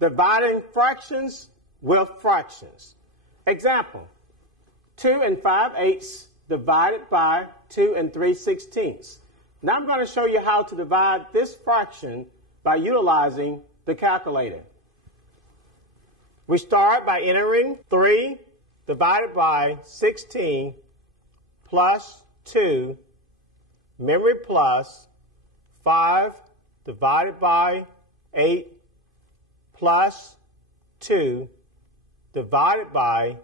dividing fractions with fractions. Example, 2 5/8 divided by 2 3/16. Now I'm going to show you how to divide this fraction by utilizing the calculator. We start by entering 3 divided by 16 plus 2, memory plus 5 divided by 8 plus 2 divided by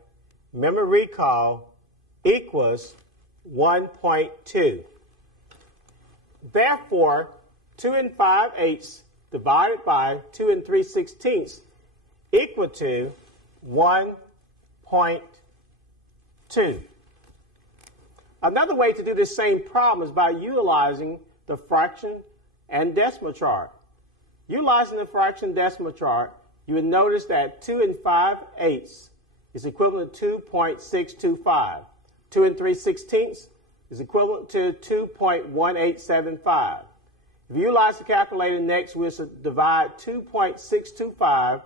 memory recall equals 1.2. Therefore, 2 5/8 divided by 2 3/16 equal to 1.2. Another way to do this same problem is by utilizing the fraction and decimal chart. Utilizing the fraction decimal chart, you would notice that 2 5/8 is equivalent to 2.625. 2 3/16 is equivalent to 2.1875. If you utilize the calculator next, we'll divide 2.625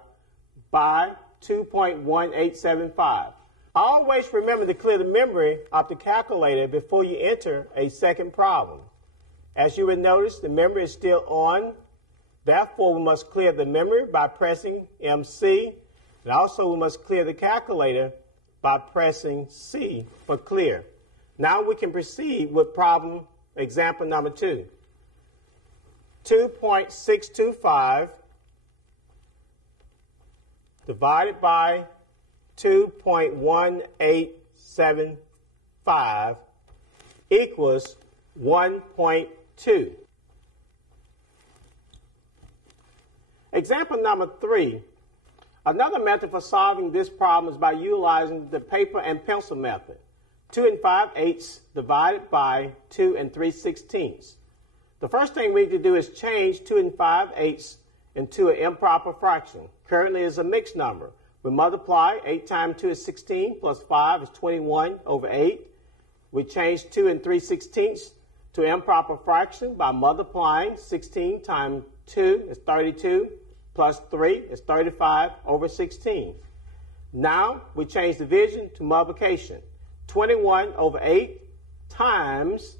by 2.1875. Always remember to clear the memory of the calculator before you enter a second problem. As you would notice, the memory is still on. Therefore, we must clear the memory by pressing MC. And also, we must clear the calculator by pressing C for clear. Now we can proceed with problem example number 2. 2.625 divided by 2.1875 equals 1.2. Example number 3. Another method for solving this problem is by utilizing the paper and pencil method. 2 5/8 divided by 2 3/16. The first thing we need to do is change 2 5/8 into an improper fraction. Currently it's a mixed number. We multiply 8 times 2 is 16 plus 5 is 21 over 8. We change 2 3/16 to an improper fraction by multiplying 16 times 2 is 32 plus 3 is 35 over 16. Now we change division to multiplication. 21 over 8 times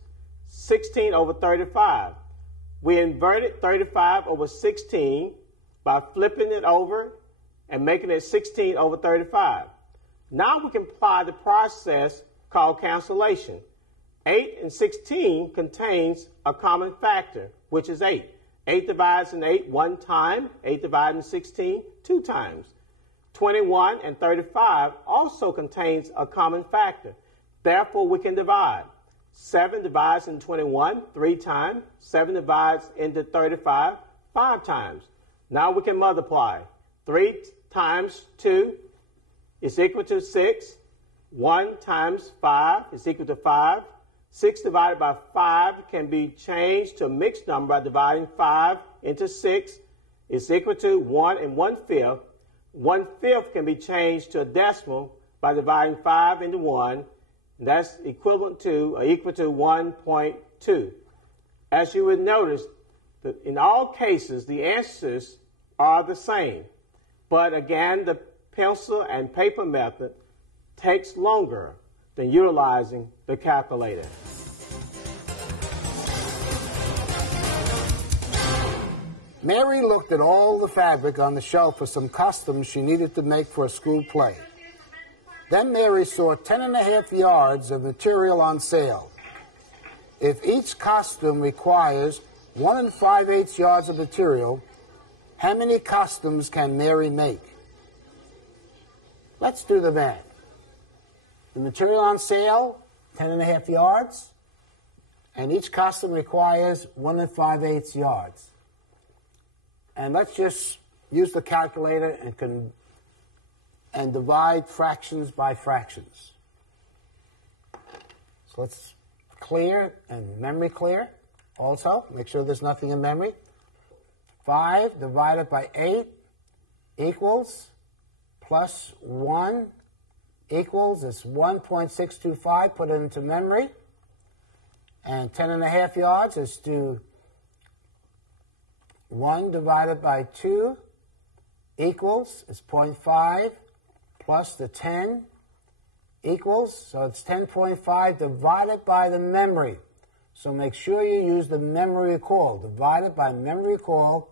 16 over 35. We inverted 35 over 16 by flipping it over and making it 16 over 35. Now we can apply the process called cancellation. 8 and 16 contains a common factor, which is 8. 8 divides in 8 one time. 8 divides in 16 two times. 21 and 35 also contains a common factor. Therefore, we can divide. 7 divides in 21 3 times. 7 divides into 35 5 times. Now we can multiply. 3 times 2 is equal to 6. 1 times 5 is equal to 5. 6 divided by 5 can be changed to a mixed number by dividing 5 into 6. It's equal to 1 1/5. 1/5 can be changed to a decimal by dividing 5 into 1. And that's equivalent to or equal to 1.2. As you would notice, that in all cases, the answers are the same. But again, the pencil and paper method takes longer than utilizing the calculator. Mary looked at all the fabric on the shelf for some costumes she needed to make for a school play. Then Mary saw 10.5 yards of material on sale. If each costume requires 1 5/8 yards of material, how many costumes can Mary make? Let's do the math. The material on sale, 10.5 yards, and each costume requires 1 5/8 yards. And let's just use the calculator and divide fractions by fractions. So let's clear and memory clear also. Make sure there's nothing in memory. 5 divided by 8 equals plus 1 equals, it's 1.625, put it into memory. And 10.5 yards is to 1 divided by 2 equals is 0.5 plus the 10 equals, so it's 10.5 divided by the memory. So make sure you use the memory recall. Divided by memory recall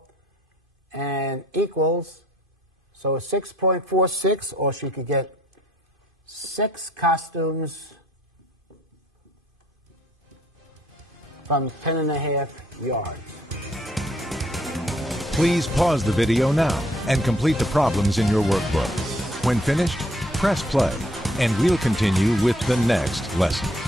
and equals, so it's 6.46, or she could get 6 costumes from 10.5 yards. Please pause the video now and complete the problems in your workbook. When finished, press play, and we'll continue with the next lesson.